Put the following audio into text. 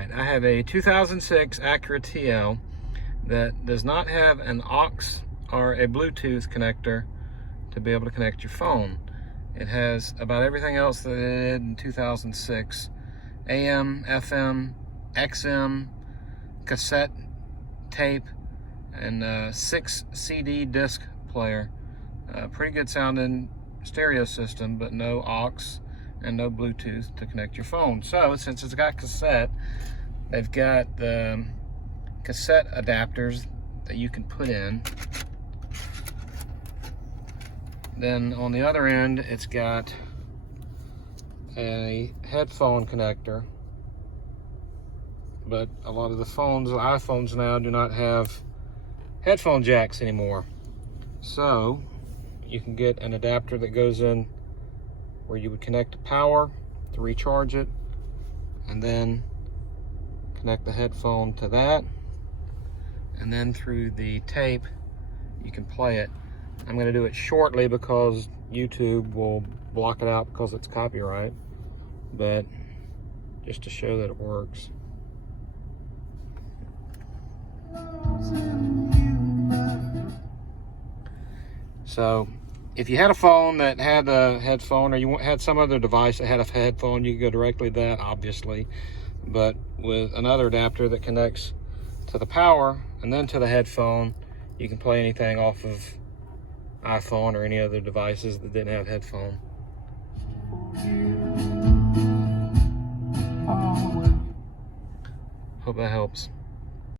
Alright, I have a 2006 Acura TL that does not have an aux or a Bluetooth connector to be able to connect your phone. It has about everything else that it did in 2006. AM, FM, XM, cassette tape, and 6 CD disc player. Pretty good sounding stereo system, but no aux and no Bluetooth to connect your phone. So since it's got cassette, they've got the cassette adapters that you can put in. Then on the other end, it's got a headphone connector, but a lot of the phones, the iPhones now, do not have headphone jacks anymore. So you can get an adapter that goes in where you would connect to power to recharge it, and then connect the headphone to that, and then through the tape you can play it. I'm going to do it shortly because YouTube will block it out because it's copyright, but just to show that it works. So if you had a phone that had a headphone, or you had some other device that had a headphone, you could go directly to that, obviously. But with another adapter that connects to the power and then to the headphone, you can play anything off of iPhone or any other devices that didn't have headphone. Hope that helps.